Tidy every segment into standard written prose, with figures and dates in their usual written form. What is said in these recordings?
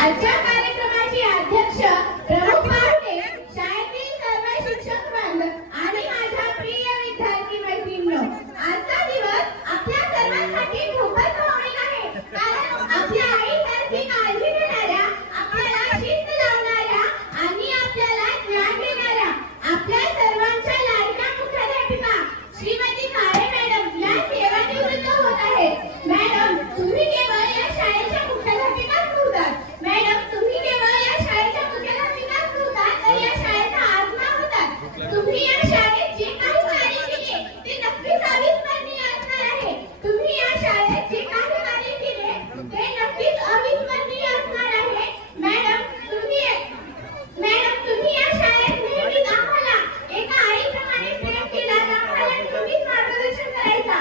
आजच्या कार्यक्रमाची अध्यक्ष प्रमुख पाहुणे, शाळेतील सर्व शिक्षक वृंद आणि माझ्या प्रिय विद्यार्थी मैत्रिणींनो, आजचा दिवस आपल्या सर्वांसाठी खूपच भावनिक आहे. कारण आपल्या आईसारखी काळजी घेणाऱ्या, आपल्याला शिस्त लावणाऱ्या आणि आपल्याला ज्ञान देणाऱ्या आपल्या सर्वांच्या लाडक्या मुख्याध्यापिका श्रीमती काळे मॅडम या सेवानिवृत्त होत आहेत. मॅडम, तुम्ही केवळ या शाळेच्या मुख्याध्यापिकाच नव्हतात. मॅडम, तुम्ही केवळ या शाळेच्या मुख्याध्यापिकाच नव्हतात, तर या शाळेचा आत्मा होतात. तुम्ही या शाळेत जे काही कार्य केले ते नक्कीच अविस्मरणीय असणार आहे. तुम्ही या शाळेत जे काही कार्य केले ते नक्कीच अविस्मरणीय असणार आहे. मॅडम, तुम्ही या शाळेत नेहमीच आम्हाला एका आईप्रमाणे प्रेम केला, आम्हाला नेहमीच मार्गदर्शन करायचा.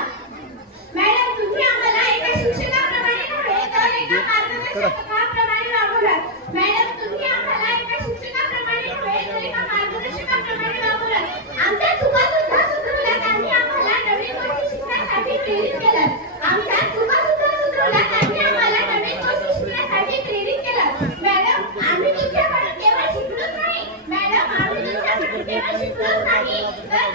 मॅडम, तुम्ही आम्हाला एका शिक्षकाप्रमाणे नव्हे तर एका मार्गदर्शकाप्रमाणे वागवलात. मॅडम, तुम्ही आम्हाला एका शिक्षकाप्रमाणे नव्हे तर एका मार्गदर्शकाप्रमाणे वागवलात. आमच्या चुका सुद्धा सुधारल्यात आणि आम्हाला नवीन गोष्टी शिकण्यासाठी प्रेरित केलात. आमच्या चुका सुद्धा सुधारल्यात आणि आम्हाला नवीन गोष्टी शिकण्यासाठी प्रेरित केलात. मॅडम, आम्ही तुमच्याकडून केवळ शिकलोच नाही, मॅडम, आम्ही तुमच्याकडून केवळ शिकलोच नाही तर